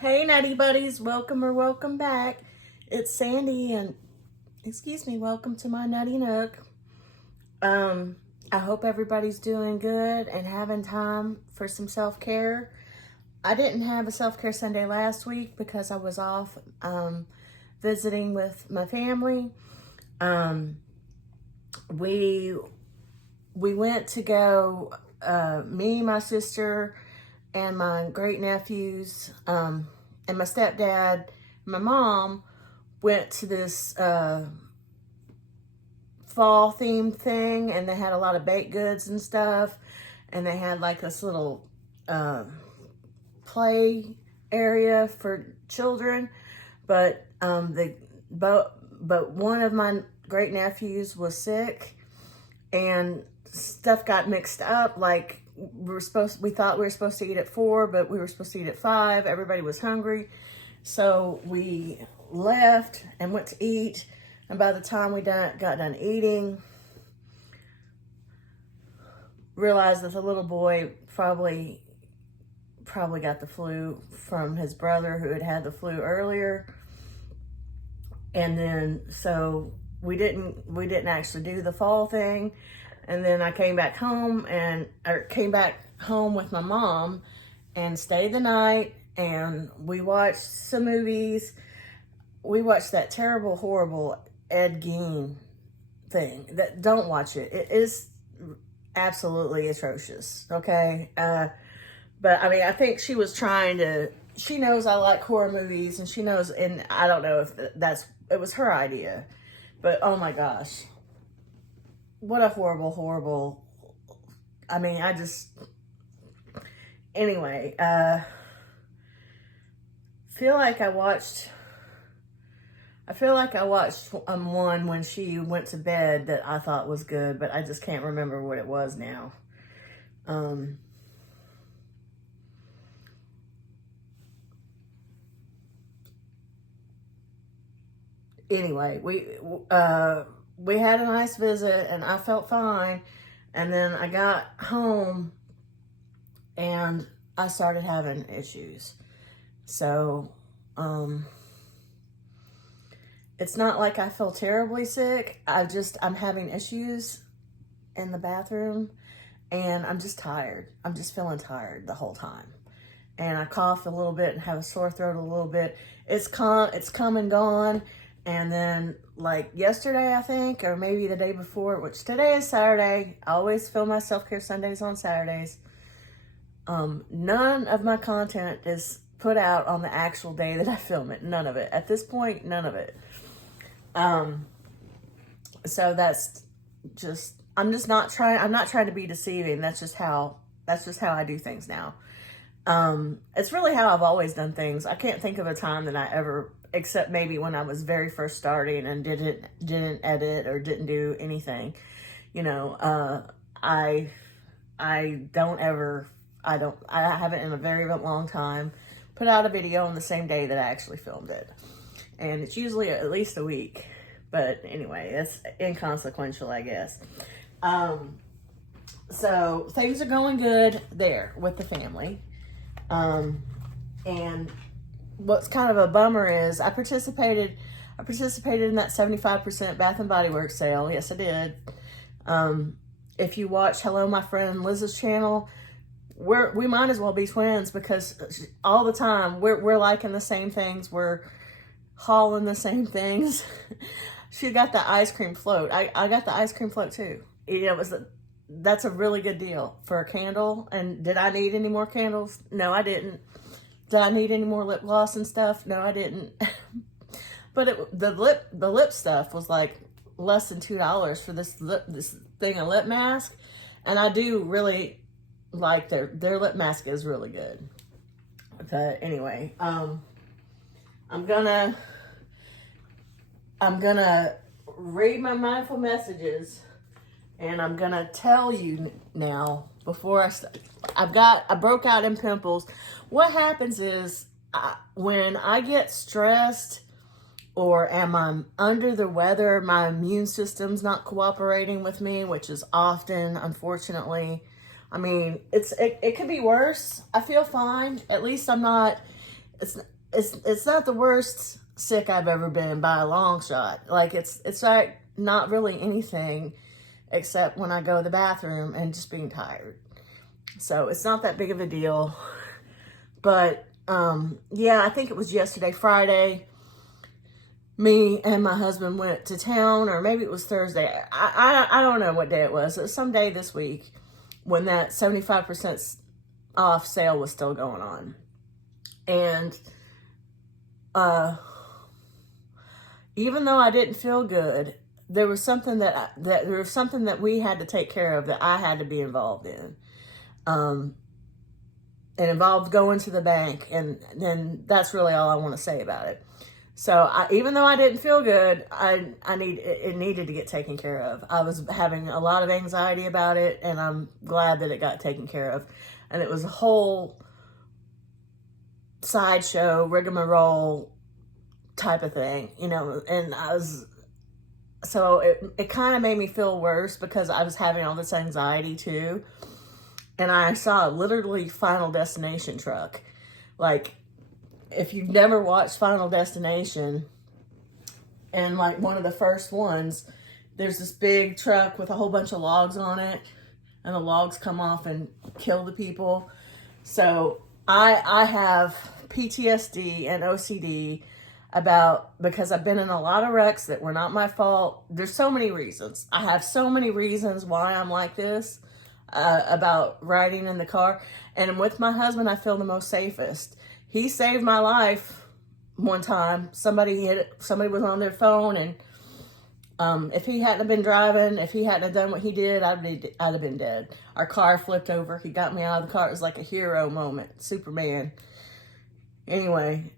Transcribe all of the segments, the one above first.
Hey Nutty Buddies, welcome or welcome back. It's Sandy and welcome to my Nutty Nook. I hope everybody's doing good and having time for some self-care. I didn't have a self-care Sunday last week because I was off visiting with my family. We went to go, me, my sister, and my great nephews, and my stepdad, my mom went to this fall themed thing, and they had a lot of baked goods and stuff, and they had like this little play area for children, but one of my great nephews was sick, and stuff got mixed up. Like we thought we were supposed to eat at 4, but we were supposed to eat at 5. Everybody was hungry, so we left and went to eat. And by the time we got done eating, realized that the little boy probably got the flu from his brother who had had the flu earlier. And then so we didn't actually do the fall thing. And then I came back home with my mom and stayed the night, and we watched some movies. We watched that terrible, horrible Ed Gein thing. Don't watch it. It is absolutely atrocious. Okay. But I mean, I think she was she knows I like horror movies, and she knows, and I don't know if it was her idea, but oh my gosh. What a horrible, horrible, I mean, anyway, feel like I watched one when she went to bed that I thought was good, but I just can't remember what it was now. Anyway, we had a nice visit, and I felt fine. And then I got home and I started having issues. So, it's not like I feel terribly sick. I'm having issues in the bathroom, and I'm just tired. I'm just feeling tired the whole time. And I cough a little bit and have a sore throat a little bit. It's come and gone. And then, like yesterday, I think, or maybe the day before, which today is Saturday. I always film my self-care Sundays on Saturdays. None of my content is put out on the actual day that I film it. None of it. At this point, none of it. So that's just, I'm not trying to be deceiving. That's just how I do things now. It's really how I've always done things. I can't think of a time that I ever, except maybe when I was very first starting and didn't edit or didn't do anything, I haven't in a very long time put out a video on the same day that I actually filmed it. And it's usually at least a week, but anyway, it's inconsequential, I guess. So things are going good there with the family. And what's kind of a bummer is I participated in that 75% Bath and Body Works sale. Yes, I did. If you watch Hello My Friend Liz's channel, we might as well be twins, because all the time we're liking the same things. We're hauling the same things. She got the ice cream float. I got the ice cream float too. That's a really good deal for a candle. And did I need any more candles? No, I didn't. Did I need any more lip gloss and stuff? No, I didn't. But the lip stuff was like less than $2 for this thing of lip mask. And I do really like their lip mask is really good. But anyway, I'm gonna read my mindful messages, and I'm gonna tell you now before I broke out in pimples. What happens is when I get stressed or am I under the weather, my immune system's not cooperating with me, which is often, unfortunately. I mean, it could be worse. I feel fine. At least I'm not it's not the worst sick I've ever been by a long shot. Like it's like not really anything except when I go to the bathroom and just being tired. So it's not that big of a deal. But yeah, I think it was yesterday, Friday, me and my husband went to town, or maybe it was Thursday. I don't know what day it was. It was some day this week when that 75% off sale was still going on. And even though I didn't feel good, there was something that we had to take care of, that I had to be involved in. It involved going to the bank, and then that's really all I want to say about it. So even though I didn't feel good, it needed to get taken care of. I was having a lot of anxiety about it, and I'm glad that it got taken care of. And it was a whole sideshow, rigmarole type of thing, you know, and so it kind of made me feel worse because I was having all this anxiety too. And I saw a literally Final Destination truck. Like, if you've never watched Final Destination, and like one of the first ones, there's this big truck with a whole bunch of logs on it, and the logs come off and kill the people. So I have PTSD and OCD because I've been in a lot of wrecks that were not my fault. There's so many reasons. I have so many reasons why I'm like this. About riding in the car, and with my husband I feel the most safest. He saved my life one time. Somebody was on their phone, and if he hadn't been driving, if he hadn't done what he did, I'd have been dead. Our car flipped over. He got me out of the car. It was like a hero moment, Superman. Anyway,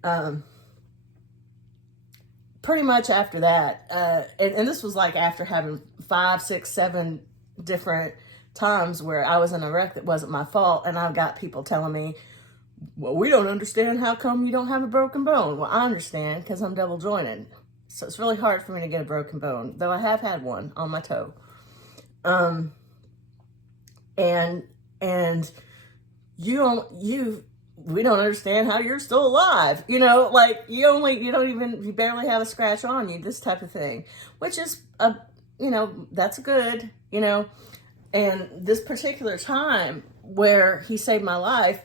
pretty much after that, and this was like after having 5, 6, 7 different times where I was in a wreck that wasn't my fault, and I've got people telling me, well, we don't understand how come you don't have a broken bone. Well, I understand because I'm double jointed, so it's really hard for me to get a broken bone, though I have had one on my toe. And we don't understand how you're still alive, you know, like you barely have a scratch on you, this type of thing, which is that's good, you know. And this particular time where he saved my life,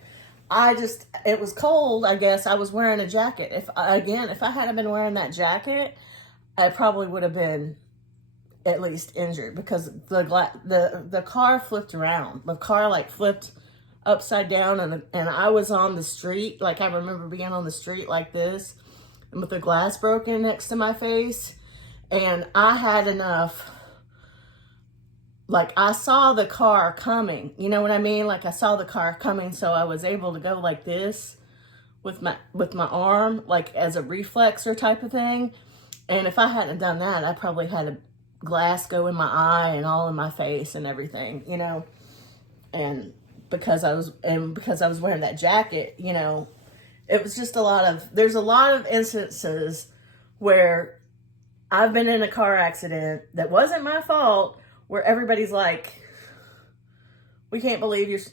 it was cold, I guess. I was wearing a jacket. If I hadn't been wearing that jacket, I probably would have been at least injured, because the car flipped around. The car like flipped upside down, and I was on the street. Like, I remember being on the street like this, and with the glass broken next to my face, and I had enough. Like, I saw the car coming, you know what I mean? Like, I saw the car coming, so I was able to go like this with my arm, like as a reflexer type of thing. And if I hadn't done that, I probably had a glass go in my eye and all in my face and everything, you know. And because I was wearing that jacket, you know, it was just there's a lot of instances where I've been in a car accident that wasn't my fault, where everybody's like, we can't believe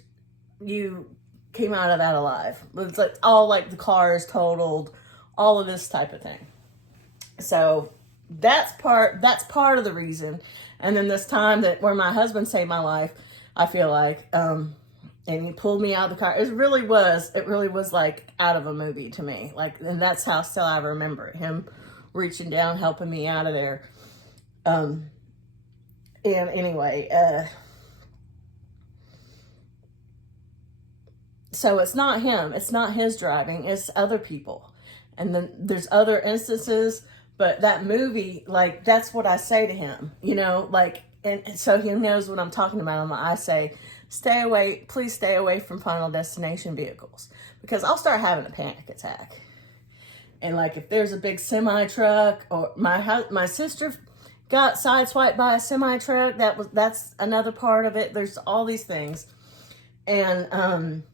you came out of that alive. It's like all like the car is totaled, all of this type of thing. So that's part of the reason. And then this time where my husband saved my life, I feel like, and he pulled me out of the car. It really was like out of a movie to me. Like, and that's how still I remember it, him reaching down, helping me out of there. And anyway, so it's not him. It's not his driving. It's other people. And then there's other instances, but that movie, like, that's what I say to him, you know, like, and so he knows what I'm talking about. I say, please stay away from Final Destination vehicles, because I'll start having a panic attack. And like, if there's a big semi truck, or my sister got sideswiped by a semi truck, that's another part of it. There's all these things. And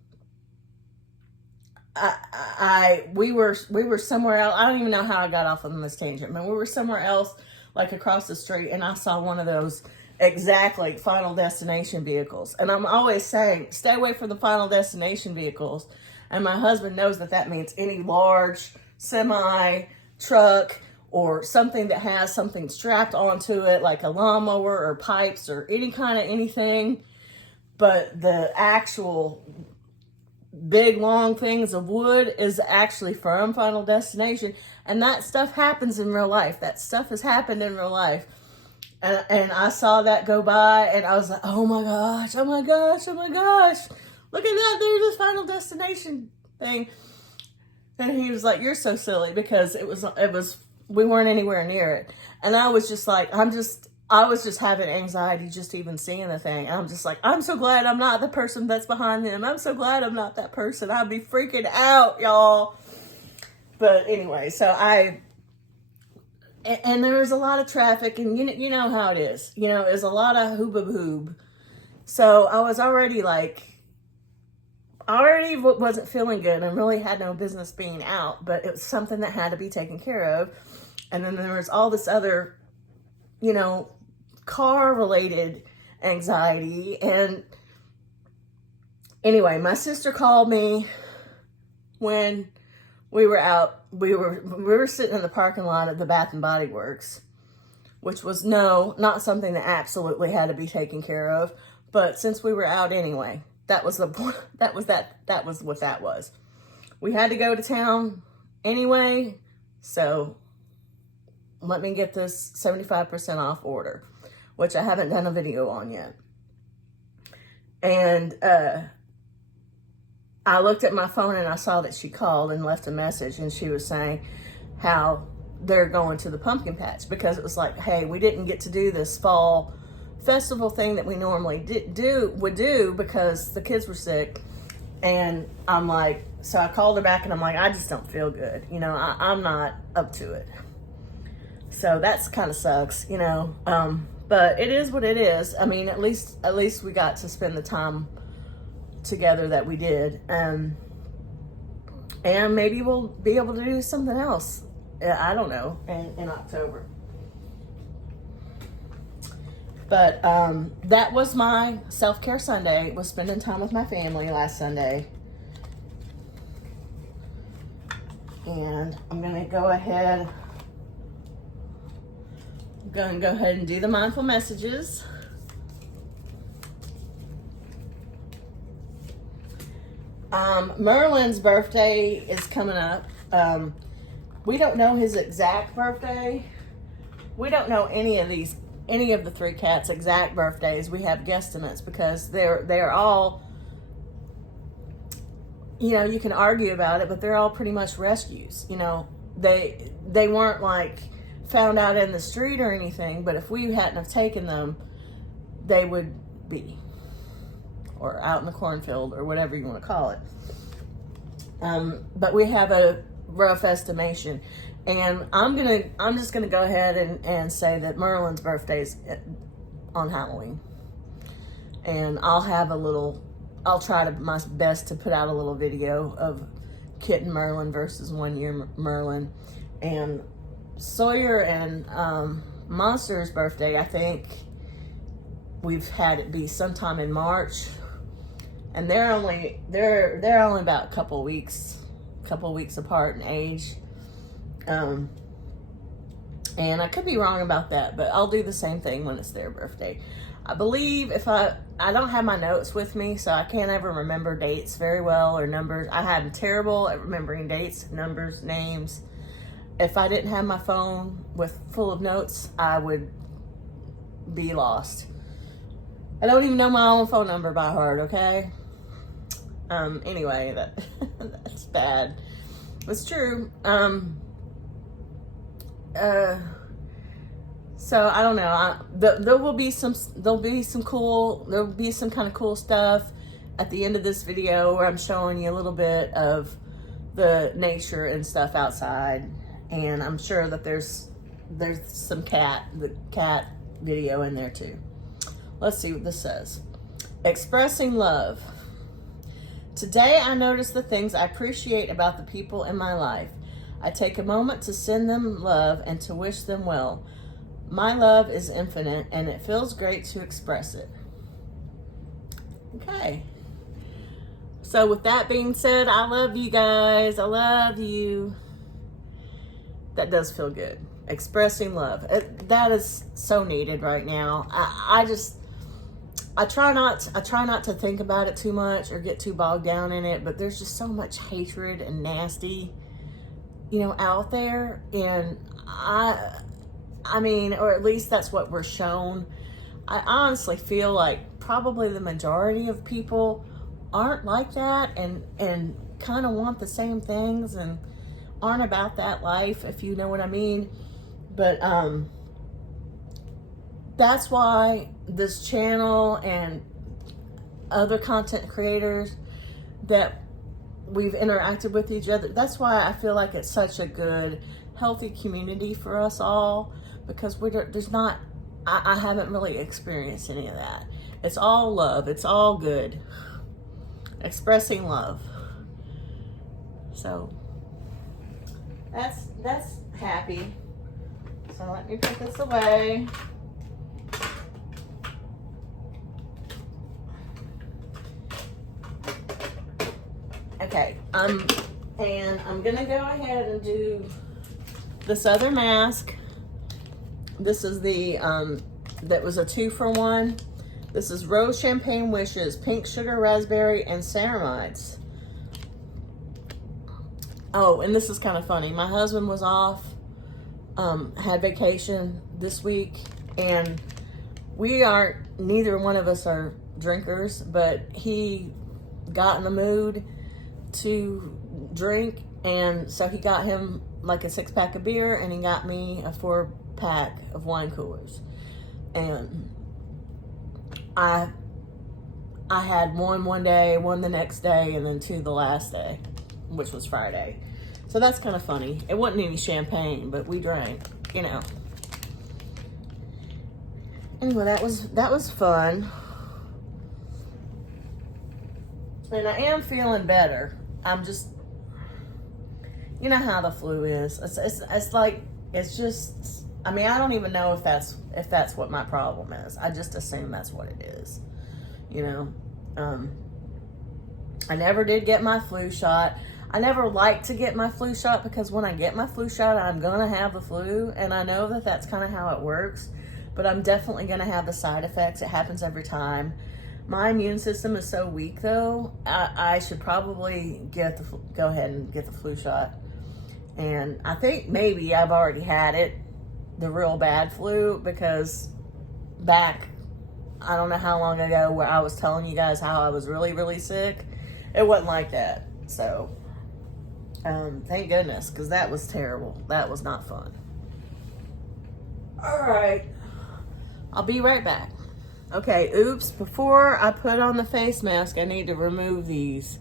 we were somewhere else. I don't even know how I got off on this tangent, but we were somewhere else, like across the street, and I saw one of those exactly Final Destination vehicles. And I'm always saying, stay away from the Final Destination vehicles. And my husband knows that that means any large semi, truck, or something that has something strapped onto it, like a lawnmower or pipes or any kind of anything. But the actual big long things of wood is actually from Final Destination. And that stuff happens in real life. That stuff has happened in real life. And I saw that go by, and I was like, oh my gosh, oh my gosh, oh my gosh. Look at that, there's this Final Destination thing. And he was like, you're so silly, because we weren't anywhere near it. And I was just like, I was just having anxiety just even seeing the thing. And I'm just like, I'm so glad I'm not the person that's behind them. I'm so glad I'm not that person. I'd be freaking out, y'all. But anyway, so and there was a lot of traffic, and you know how it is. You know, there's a lot of hoob. So I was already wasn't feeling good and really had no business being out, but it was something that had to be taken care of. And then there was all this other, you know, car-related anxiety. And anyway, my sister called me when we were out. We were sitting in the parking lot of the Bath and Body Works, which was not something that absolutely had to be taken care of. But since we were out anyway, that was the point. That was what that was. We had to go to town anyway, so let me get this 75% off order, which I haven't done a video on yet. And I looked at my phone and I saw that she called and left a message, and she was saying how they're going to the pumpkin patch, because it was like, hey, we didn't get to do this fall festival thing that we normally would do because the kids were sick. And I'm like, so I called her back and I'm like, I just don't feel good. You know, I'm not up to it. So that's kind of sucks, you know. But it is what it is. I mean, at least we got to spend the time together that we did. And maybe we'll be able to do something else. I don't know, in October. But that was my self-care Sunday, was spending time with my family last Sunday. And I'm going to go ahead and do the mindful messages. Merlin's birthday is coming up. We don't know his exact birthday. We don't know any of the three cats' exact birthdays. We have guesstimates because they're all, you know, you can argue about it, but they're all pretty much rescues. You know, they weren't like found out in the street or anything, but if we hadn't have taken them, they would be, or out in the cornfield, or whatever you want to call it. But we have a rough estimation. And I'm just gonna go ahead and say that Merlin's birthday is on Halloween. And I'll try my best to put out a little video of Kitten Merlin versus 1 year Merlin. And Sawyer and Monster's birthday, I think we've had it be sometime in March. And they're only about a couple weeks apart in age. And I could be wrong about that, but I'll do the same thing when it's their birthday. I believe I don't have my notes with me, so I can't ever remember dates very well, or numbers. I'm terrible at remembering dates, numbers, names. If I didn't have my phone full of notes, I would be lost. I don't even know my own phone number by heart, okay? Anyway, that's bad. It's true. So I don't know. There'll be some kind of cool stuff at the end of this video where I'm showing you a little bit of the nature and stuff outside, and I'm sure that there's some cat video in there too. Let's see what this says. Expressing love. Today I notice the things I appreciate about the people in my life. I take a moment to send them love and to wish them well. My love is infinite, and it feels great to express it. Okay. So with that being said, I love you guys. I love you. That does feel good. Expressing love. That is so needed right now. I try not to think about it too much or get too bogged down in it, but there's just so much hatred and nasty, you know, out there. And I mean, or at least that's what we're shown. I honestly feel like probably the majority of people aren't like that and kind of want the same things and aren't about that life, if you know what I mean. But that's why this channel and other content creators that we've interacted with each other, that's why I feel like it's such a good, healthy community for us all, because there's not, I haven't really experienced any of that. It's all love. It's all good. Expressing love. So that's happy. So let me put this away. Okay, and I'm gonna go ahead and do this other mask. This is the that was a 2-for-1. This is Rose Champagne Wishes, Pink Sugar Raspberry, and Ceramides. Oh, and this is kind of funny. My husband was off, had vacation this week, and neither one of us are drinkers, but he got in the mood to drink, and so he got him like a 6-pack of beer, and he got me a 4-pack of wine coolers. And I had one day, one the next day, and then 2 the last day, which was Friday. So that's kind of funny. It wasn't any champagne, but we drank, you know. Anyway, that was fun. And I am feeling better. I'm just, you know how the flu is. It's like, it's just, I mean, I don't even know if that's what my problem is. I just assume that's what it is, you know. I never did get my flu shot. I never like to get my flu shot because when I get my flu shot, I'm gonna have the flu, and I know that that's kind of how it works, but I'm definitely gonna have the side effects. It happens every time. My immune system is so weak though, I should probably go ahead and get the flu shot. And I think maybe I've already had it, the real bad flu, because back, I don't know how long ago, where I was telling you guys how I was really, really sick, it wasn't like that. So, thank goodness, because that was terrible. That was not fun. All right, I'll be right back. Okay, oops, before I put on the face mask, I need to remove these.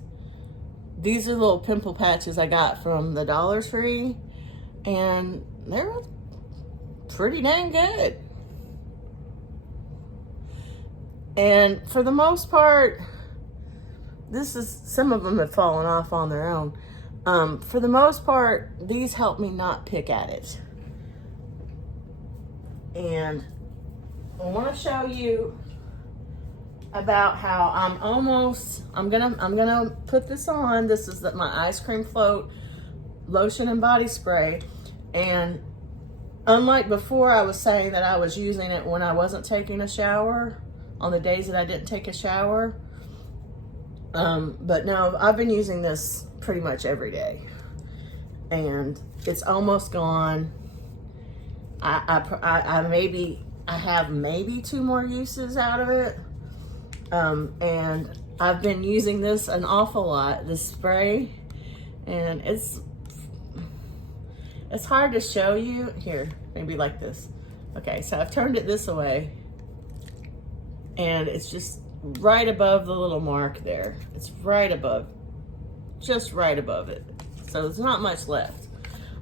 These are little pimple patches I got from the Dollar Tree, and they're pretty dang good. And for the most part, some of them have fallen off on their own. For the most part, these help me not pick at it. And I want to show you about how I'm gonna put this on. This is my Ice Cream Float lotion and body spray. And unlike before, I was saying that I was using it when I wasn't taking a shower, on the days that I didn't take a shower. But no, I've been using this pretty much every day, and it's almost gone. I have maybe 2 more uses out of it. And I've been using this an awful lot, this spray, and it's hard to show you. Here, maybe like this. Okay, so I've turned it this way, and it's just right above the little mark there. It's right above, just right above it. So there's not much left.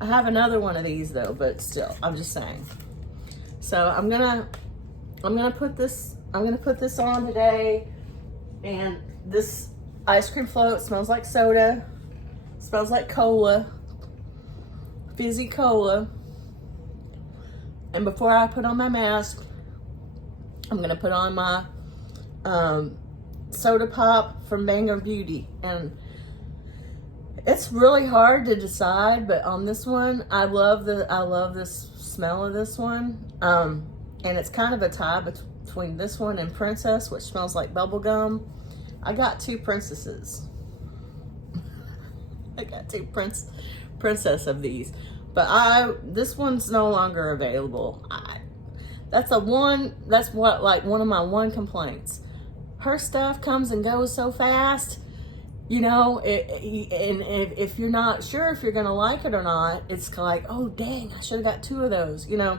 I have another one of these though, but still, I'm just saying. So I'm gonna put this on today, and this ice cream float smells like soda, smells like cola, fizzy cola. And before I put on my mask, I'm gonna put on my soda pop from Bang Beauty, and it's really hard to decide, but on this one, I love this smell of this one. And it's kind of a tie between this one and Princess, which smells like bubble gum. I got two princesses. I got two princess of these, but this one's no longer available. That's one of my one complaints. Her stuff comes and goes so fast, you know, and if you're not sure if you're gonna like it or not, it's like, oh dang, I should have got two of those, you know.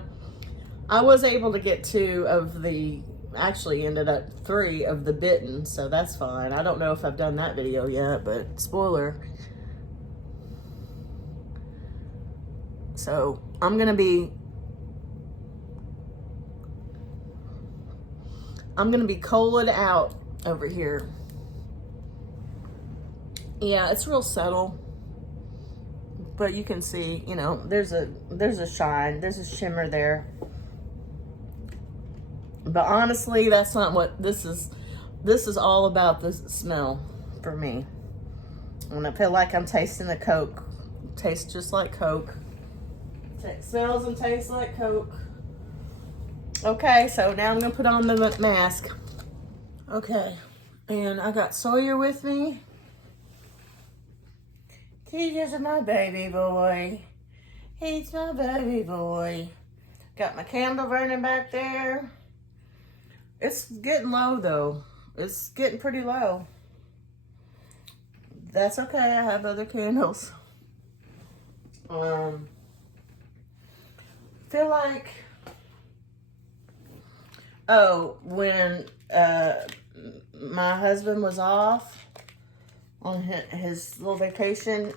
I was able to get two of the, actually ended up 3 of the Bitten, so that's fine. I don't know if I've done that video yet, but spoiler. So I'm gonna be cold out over here. Yeah, it's real subtle, but you can see, you know, there's a shine, there's a shimmer there. But honestly, that's not what this is. This is all about the smell for me. When I feel like I'm tasting a Coke, it tastes just like Coke. It smells and tastes like Coke. Okay, so now I'm gonna put on the mask. Okay, and I got Sawyer with me. He's just my baby boy. He's my baby boy. Got my candle burning back there. It's getting low though. It's getting pretty low. That's okay, I have other candles. Feel like, oh, when my husband was off on his little vacation,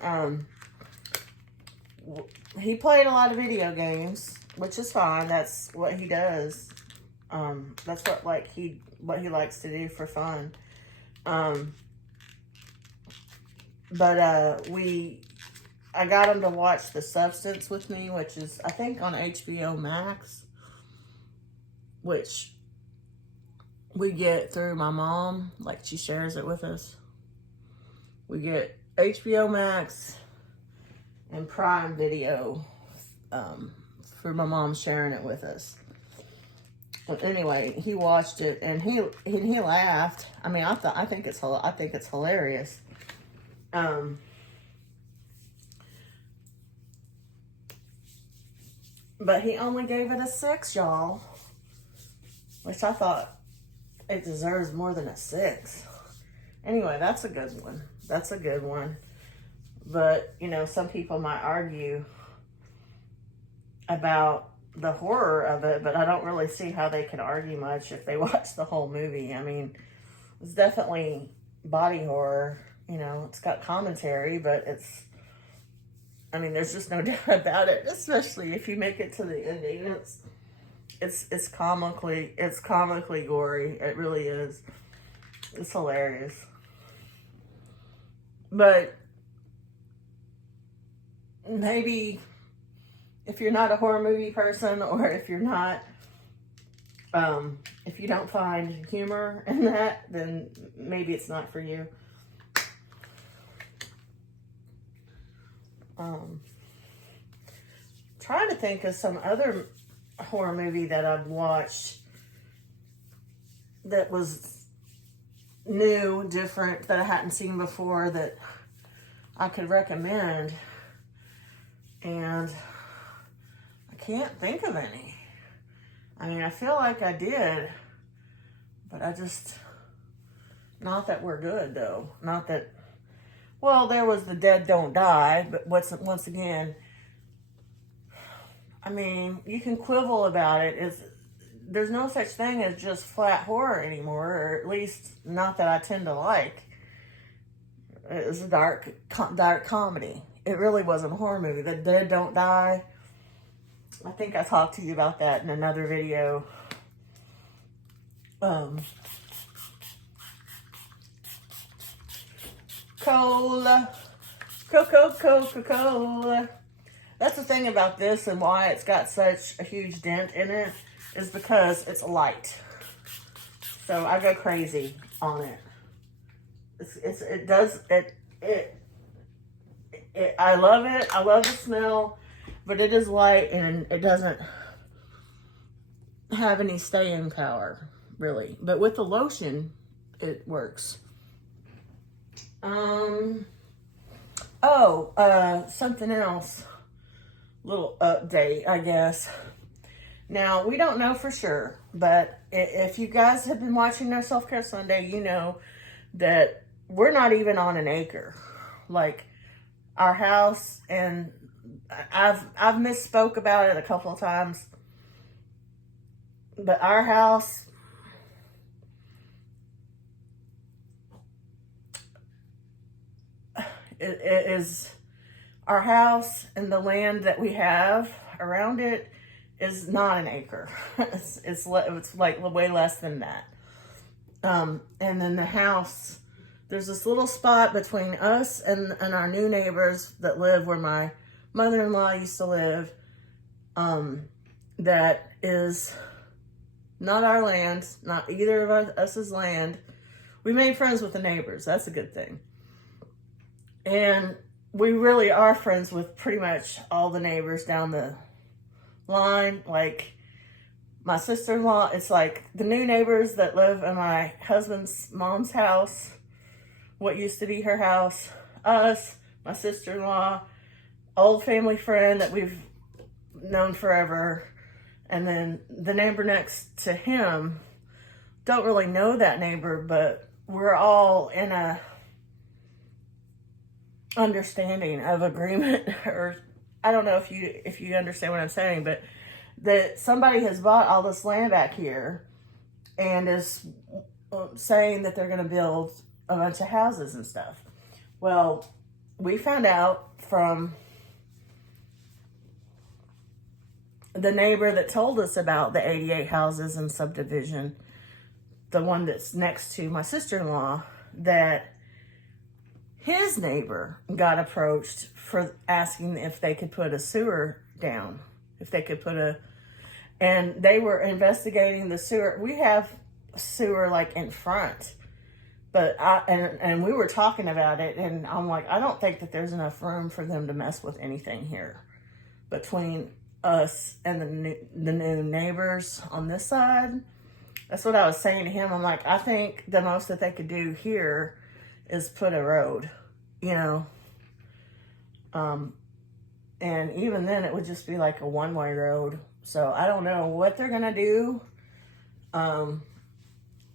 he played a lot of video games, which is fine. That's what he does. That's what he likes to do for fun. I got him to watch The Substance with me, which is, I think, on HBO Max, which we get through my mom. Like, she shares it with us. We get HBO Max and Prime Video for my mom sharing it with us. But anyway, he watched it and he laughed. I mean, I think it's hilarious. But he only gave it a 6, y'all, which I thought it deserves more than a 6. Anyway, that's a good one. That's a good one. But, you know, some people might argue about the horror of it, but I don't really see how they can argue much if they watch the whole movie. I mean, it's definitely body horror. You know, it's got commentary, but I mean, there's just no doubt about it, especially if you make it to the ending. It's comically gory. It really is. It's hilarious. But maybe if you're not a horror movie person, or if you're not, if you don't find humor in that, then maybe it's not for you. Trying to think of some other horror movie that I've watched that was new, different, that I hadn't seen before that I could recommend, and I can't think of any. I mean, I feel like I did, but I just, not that we're good though. Not that, well, there was The Dead Don't Die, but once again, I mean, you can quibble about it. There's no such thing as just flat horror anymore, or at least not that I tend to like. It was a dark comedy. It really wasn't a horror movie. The Dead Don't Die. I think I talked to you about that in another video. Coca-Cola. That's the thing about this, and why it's got such a huge dent in it, is because it's light. So I go crazy on it. I love it. I love the smell, but it is light and it doesn't have any staying power, really. But with the lotion, it works. Something else. Little update, I guess. Now, we don't know for sure, but if you guys have been watching our Self-Care Sunday, you know that we're not even on an acre. Like, our house, and I've misspoke about it a couple of times, but our house is our house, and the land that we have around it is not an acre. It's like way less than that. And then the house, there's this little spot between us and our new neighbors that live where my mother-in-law used to live, that is not our land, not either of us's land. We made friends with the neighbors. That's a good thing. And we really are friends with pretty much all the neighbors down the line. Like, my sister-in-law, it's like the new neighbors that live in my husband's mom's house, what used to be her house, us, my sister-in-law, old family friend that we've known forever, and then the neighbor next to him. Don't really know that neighbor, but we're all in a understanding of agreement, or I don't know if you understand what I'm saying, but that somebody has bought all this land back here and is saying that they're going to build a bunch of houses and stuff. Well, we found out from the neighbor that told us about the 88 houses in subdivision, the one that's next to my sister-in-law, that his neighbor got approached for asking if they could put a sewer down, if they could put and they were investigating the sewer. We have sewer like in front, but and we were talking about it, and I'm like, I don't think that there's enough room for them to mess with anything here between us and the new neighbors on this side. That's what I was saying to him. I'm like, I think the most that they could do here is put a road, you know. And even then it would just be like a one-way road. So I don't know what they're gonna do,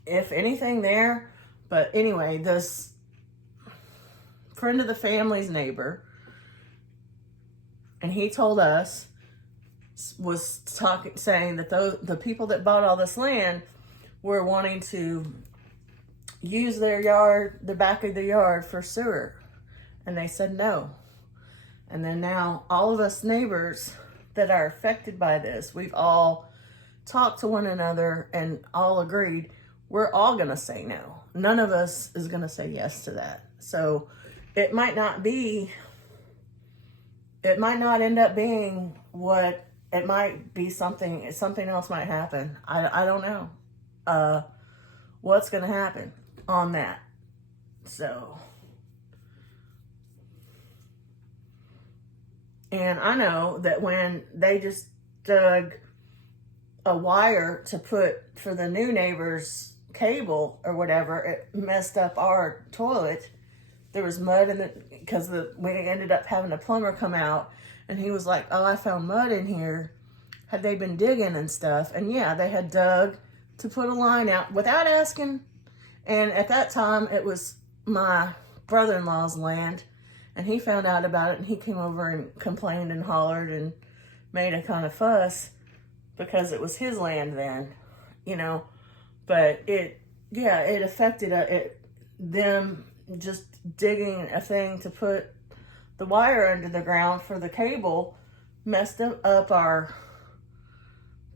if anything there. But anyway, this friend of the family's neighbor, and he told us, was saying that the people that bought all this land were wanting to use their yard, the back of the yard, for sewer. And they said no. And then now all of us neighbors that are affected by this, we've all talked to one another and all agreed we're all going to say no. None of us is going to say yes to that. So it might not end up being what it might be. Something else might happen. I don't know what's going to happen on that. So, and I know that when they just dug a wire to put for the new neighbor's cable or whatever, it messed up our toilet. There was mud in it because we ended up having a plumber come out, and he was like, oh, I found mud in here. Had they been digging and stuff? And yeah, they had dug to put a line out without asking. And at that time, it was my brother-in-law's land, and he found out about it, and he came over and complained and hollered and made a kind of fuss because it was his land then, you know. But it affected them just digging a thing to put the wire under the ground for the cable, messed up our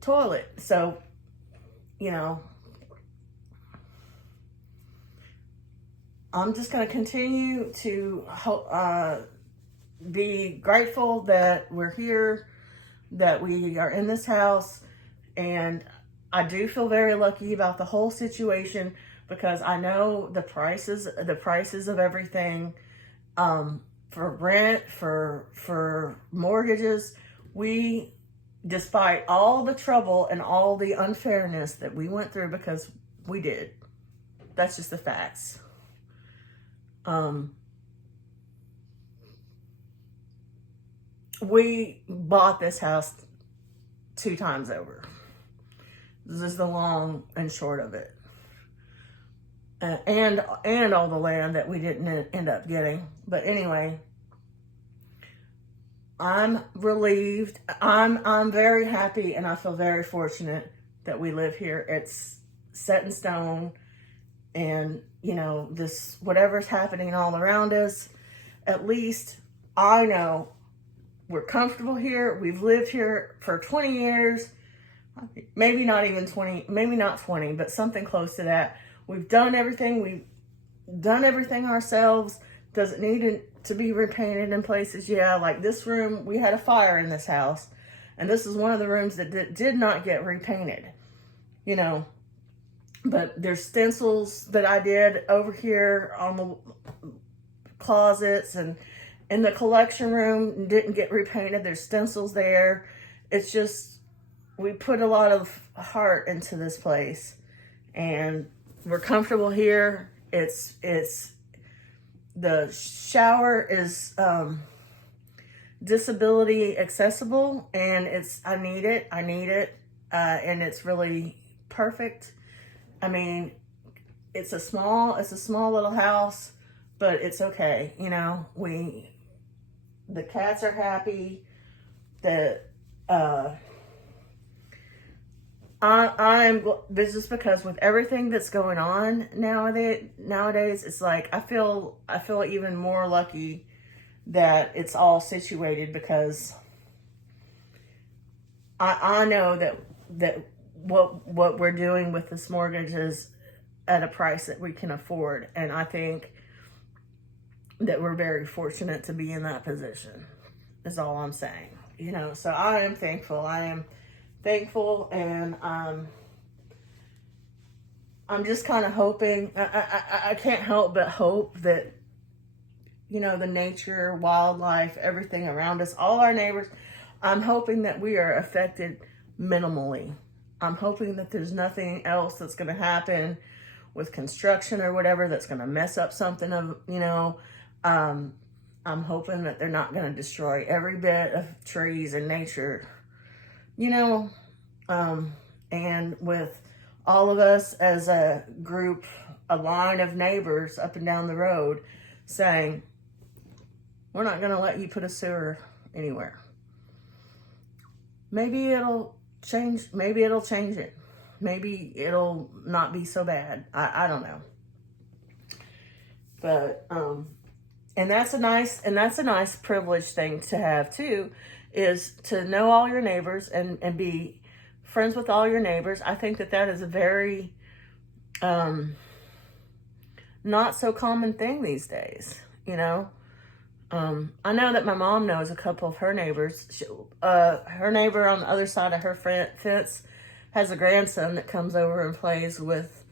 toilet. So, you know, I'm just going to continue to be grateful that we're here, that we are in this house, and I do feel very lucky about the whole situation, because I know the prices of everything, for rent, for mortgages. We, despite all the trouble and all the unfairness that we went through, because we did, that's just the facts. We bought this house 2 times over. This is the long and short of it. And all the land that we didn't end up getting. But anyway, I'm relieved. I'm very happy, and I feel very fortunate that we live here. It's set in stone, and you know, this, whatever's happening all around us, at least I know we're comfortable here. We've lived here for 20 years. Maybe not even 20, maybe not 20, but something close to that. We've done everything ourselves. Does it need to be repainted in places? Yeah, like this room, we had a fire in this house, and this is one of the rooms that did not get repainted, you know. But there's stencils that I did over here on the closets, and in the collection room didn't get repainted. There's stencils there. It's just, we put a lot of heart into this place, and we're comfortable here. It's the shower is disability accessible, and I need it, and it's really perfect. I mean, it's a small little house, but it's okay. You know, the cats are happy. This is because with everything that's going on nowadays, it's like I feel even more lucky that it's all situated, because I know that what we're doing with this mortgage is at a price that we can afford, and I think that we're very fortunate to be in that position, is all I'm saying. You know, so I am thankful. And I'm just kind of hoping, I can't help but hope that, you know, the nature, wildlife, everything around us, all our neighbors, I'm hoping that we are affected minimally. I'm hoping that there's nothing else that's going to happen with construction or whatever that's going to mess up something of, you know. I'm hoping that they're not going to destroy every bit of trees and nature, you know. And with all of us as a group, a line of neighbors up and down the road saying, we're not going to let you put a sewer anywhere. Maybe it'll change it. Maybe it'll not be so bad. I don't know. But, and that's a nice privilege thing to have too, is to know all your neighbors and be friends with all your neighbors. I think that is a very not so common thing these days, you know. I know that my mom knows a couple of her neighbors. Her neighbor on the other side of her fence has a grandson that comes over and plays with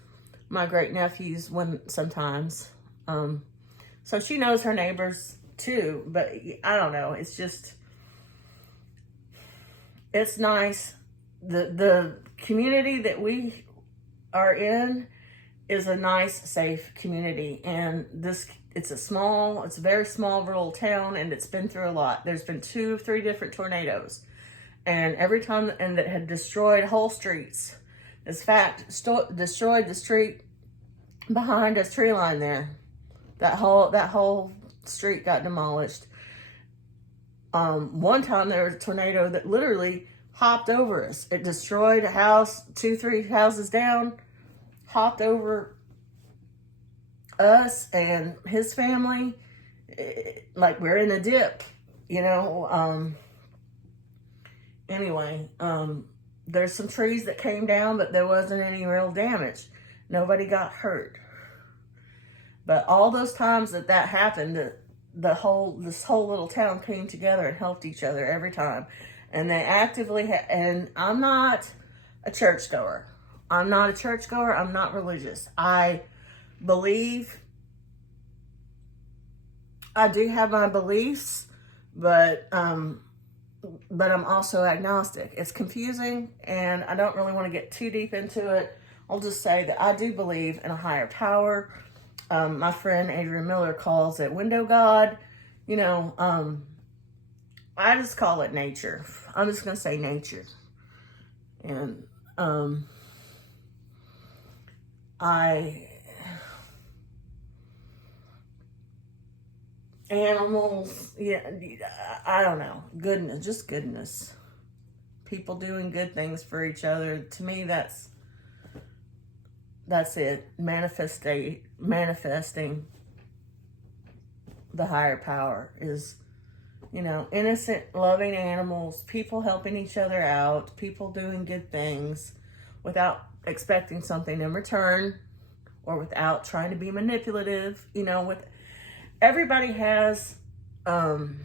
my great nephews sometimes. So she knows her neighbors too, but I don't know. It's just, it's nice. The community that we are in is a nice, safe community, and it's a very small rural town, and it's been through a lot. There's been 2 or 3 different tornadoes, and every time, and that had destroyed whole streets. In fact, destroyed the street behind us tree line there. That whole street got demolished. One time there was a tornado that literally hopped over us. It destroyed a house 2-3 houses down, hopped over us and his family, like we're in a dip, you know. Anyway, there's some trees that came down, but there wasn't any real damage. Nobody got hurt. But all those times that happened, this whole little town came together and helped each other every time. And they actively, and I'm not a churchgoer. I'm not a churchgoer. I'm not religious. I believe, I do have my beliefs, but I'm also agnostic. It's confusing, and I don't really want to get too deep into it. I'll just say that I do believe in a higher power. My friend Adrian Miller calls it window God. You know, I just call it nature. I'm just going to say nature. And animals, yeah, I don't know. Goodness, just goodness. People doing good things for each other. To me, that's it. Manifesting the higher power is, you know, innocent, loving animals, people helping each other out, people doing good things without expecting something in return or without trying to be manipulative. You know, with everybody has an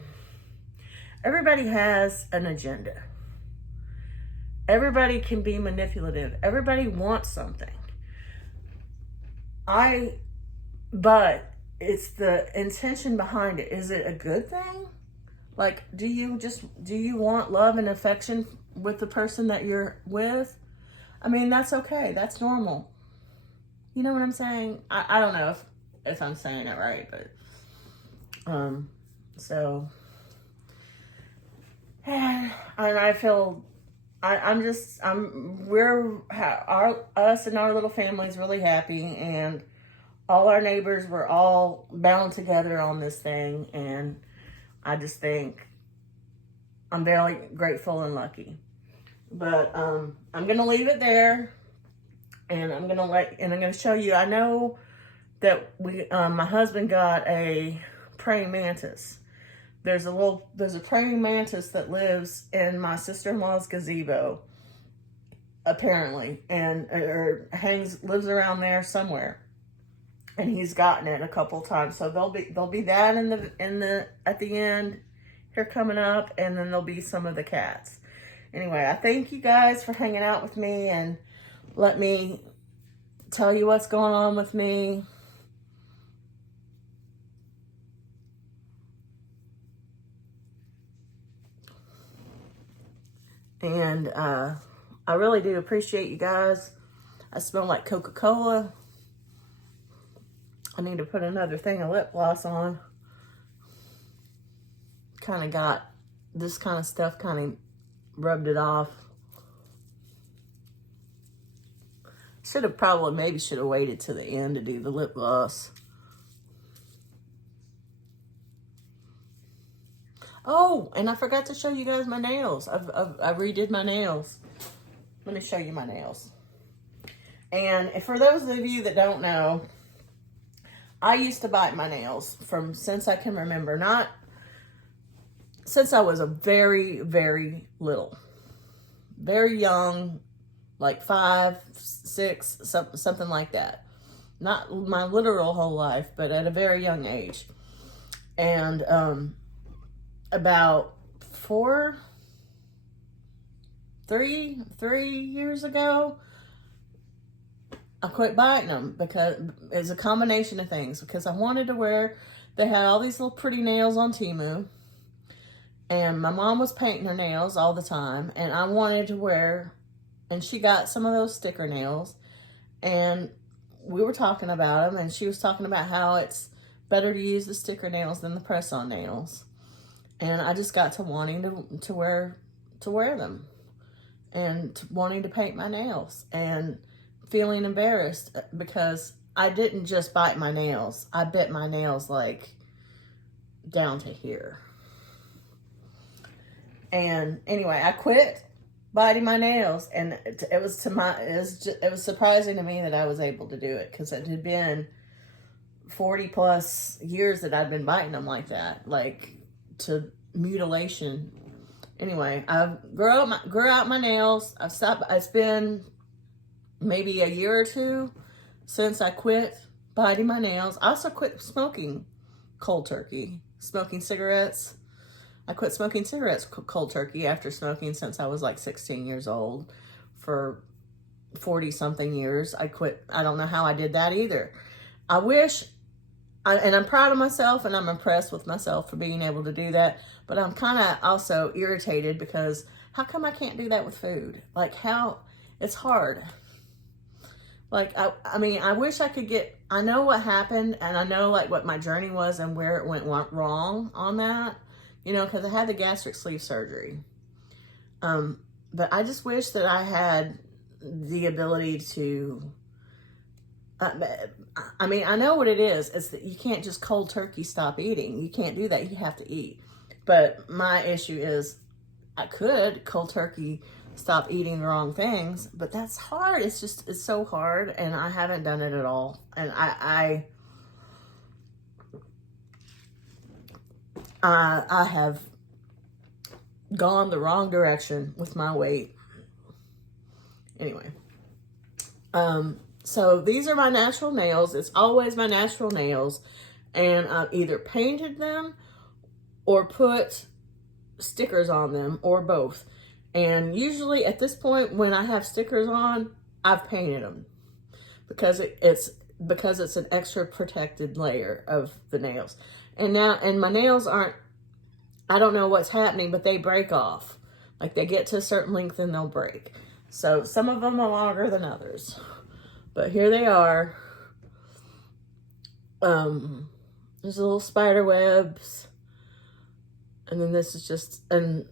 agenda. Everybody can be manipulative. Everybody wants something. But it's the intention behind it. Is it a good thing? Like, do you want love and affection with the person that you're with? I mean, that's okay. That's normal. You know what I'm saying? I don't know if I'm saying it right, but so and I feel us and our little family's really happy, and all our neighbors were all bound together on this thing, and I just think I'm very grateful and lucky. But I'm gonna leave it there, and I'm gonna show you. I know that my husband got a praying mantis. There's a praying mantis that lives in my sister-in-law's gazebo, apparently, and lives around there somewhere. And he's gotten it a couple times. So there'll be that at the end here coming up, and then there'll be some of the cats. Anyway, I thank you guys for hanging out with me, and let me tell you what's going on with me. And I really do appreciate you guys. I smell like Coca-Cola. I need to put another thing of lip gloss on. Kind of got this kind of stuff kind of rubbed it off. Should have waited to the end to do the lip gloss. Oh, and I forgot to show you guys my nails. I redid my nails. Let me show you my nails. And for those of you that don't know, I used to bite my nails since I can remember. Not since I was a very, very little. Very young, like 5, 6, something like that. Not my literal whole life, but at a very young age. And about 3 years ago, I quit biting them because it's a combination of things. Because I wanted to wear, they had all these little pretty nails on Temu, and my mom was painting her nails all the time, and I wanted to wear, and she got some of those sticker nails, and we were talking about them, and she was talking about how it's better to use the sticker nails than the press-on nails. And I just got to wanting to wear them, and wanting to paint my nails, and feeling embarrassed because I didn't just bite my nails. I bit my nails like down to here. And anyway, I quit biting my nails, and it was surprising to me that I was able to do it, because it had been 40 plus years that I'd been biting them like that, like to mutilation. Anyway, I grew out my nails. I've stopped. It's been maybe a year or 2 since I quit biting my nails. I also quit smoking cold turkey, smoking cigarettes. I quit smoking cigarettes cold turkey after smoking since I was like 16 years old for 40 something years. I quit. I don't know how I did that either. I wish, and I'm proud of myself and I'm impressed with myself for being able to do that. But I'm kind of also irritated because how come I can't do that with food? Like how, it's hard. Like, I mean, I wish I could get, I know what happened and I know like what my journey was and where it went wrong on that, you know, because I had the gastric sleeve surgery. But I just wish that I had the ability to, I mean, I know what it is. It's that you can't just cold turkey stop eating. You can't do that. You have to eat. But my issue is I could cold turkey stop eating the wrong things, but that's hard. It's just, it's so hard, and I haven't done it at all. And I have gone the wrong direction with my weight. Anyway, so these are my natural nails. It's always my natural nails, and I've either painted them or put stickers on them, or both. And usually at this point, when I have stickers on, I've painted them because it's an extra protected layer of the nails. And my nails aren't, I don't know what's happening, but they break off. Like they get to a certain length and they'll break. So some of them are longer than others, but here they are. There's little spider webs. And then this is just an,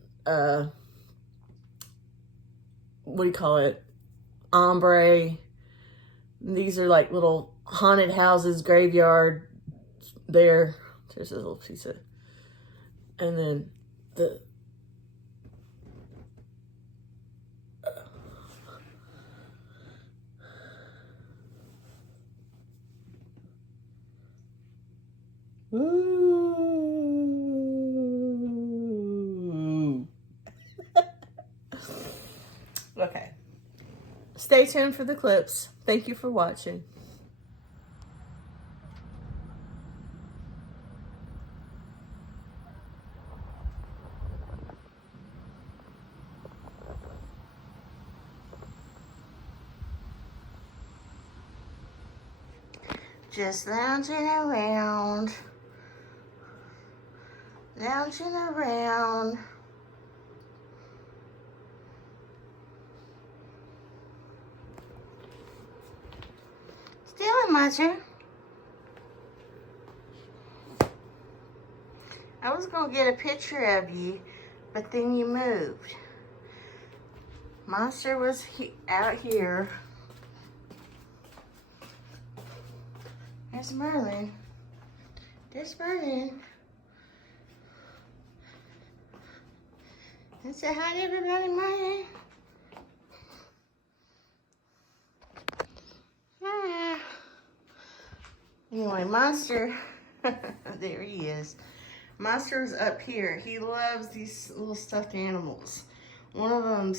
what do you call it? Ombre. These are like little haunted houses, graveyard. There's a little piece of, and then the, ooh. Okay. Stay tuned for the clips. Thank you for watching. Just lounging around. Lounging around. Still in my chair. I was gonna get a picture of you, but then you moved. Monster was out here. There's Merlin. There's Merlin. And say hi to everybody, Merlin. Ah. Anyway, Monster, there he is. Monster's up here. He loves these little stuffed animals. One of them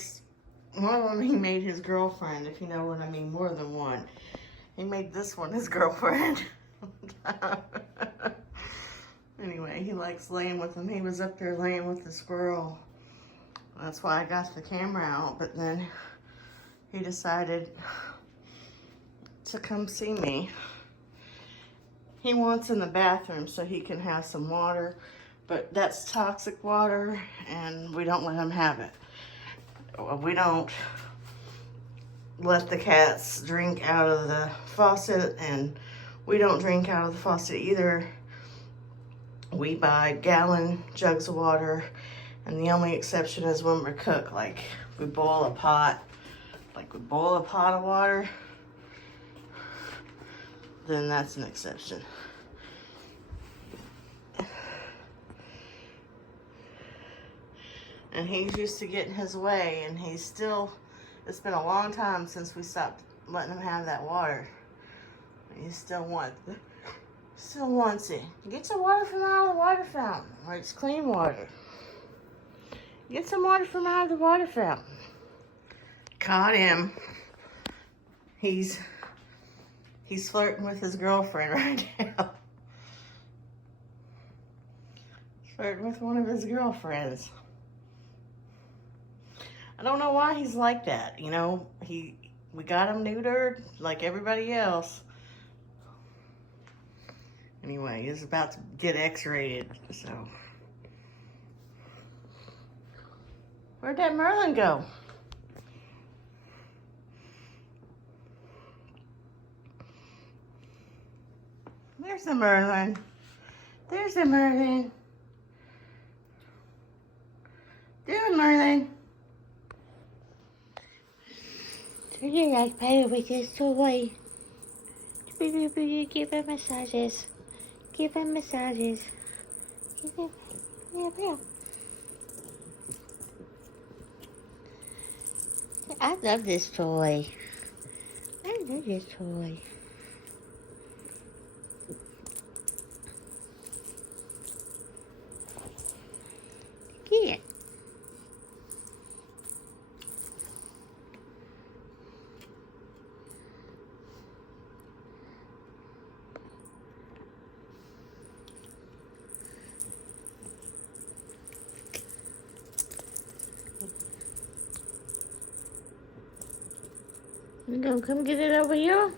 he made his girlfriend, if you know what I mean, more than one. He made this one his girlfriend. Anyway, he likes laying with them. He was up there laying with the squirrel. That's why I got the camera out, but then he decided to come see me. He wants in the bathroom so he can have some water, but that's toxic water and we don't let him have it. We don't let the cats drink out of the faucet, and we don't drink out of the faucet either. We buy gallon jugs of water, and the only exception is when we cook, like we boil a pot, of water, then that's an exception. And he's used to getting his way, and he's still, it's been a long time since we stopped letting him have that water. He still wants it. Get some water from out of the water fountain, where it's clean water. Get some water from out of the water fountain. Caught him. He's flirting with his girlfriend right now. Flirting with one of his girlfriends. I don't know why he's like that, you know. we got them neutered like everybody else. Anyway, it's about to get X-rated, so. Where'd that Merlin go? There's the Merlin. There's the Merlin. Doing Merlin. So you like playing with this toy. Give him massages. Give him massages. Give him. Yeah. I love this toy. I love this toy. Get it. You gonna come get it over here?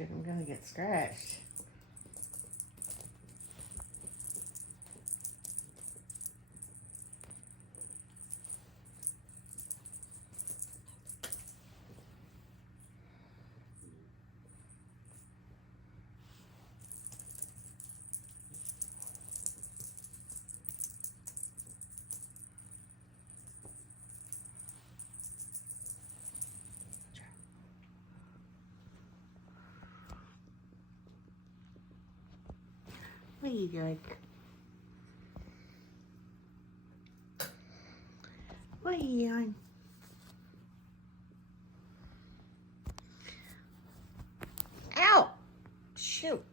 I'm gonna get scratched. What are you doing? What are you doing? Ow! Shoot.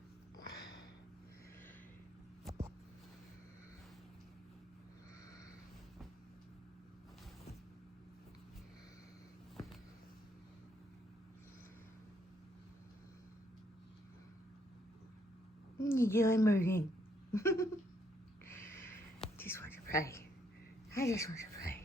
What are you doing, Merlin? Just want to play. I just want to play.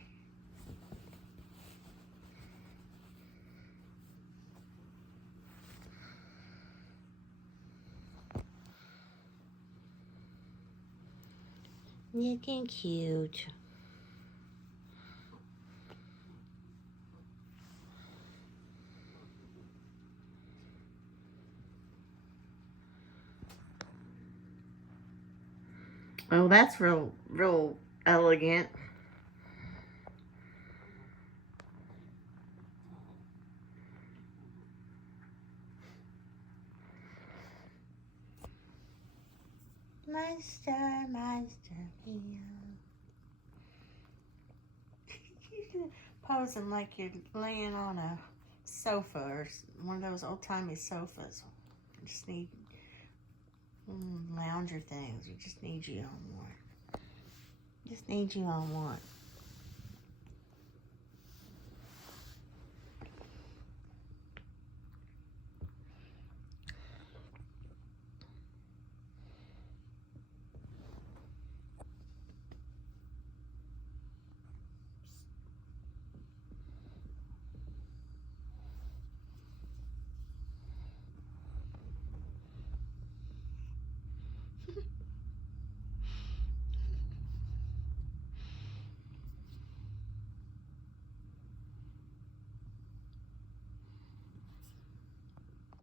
Looking cute. Oh, that's real elegant. Monster, posing like you're laying on a sofa or one of those old-timey sofas. I just need lounger things. We just need you on one. Just need you on one.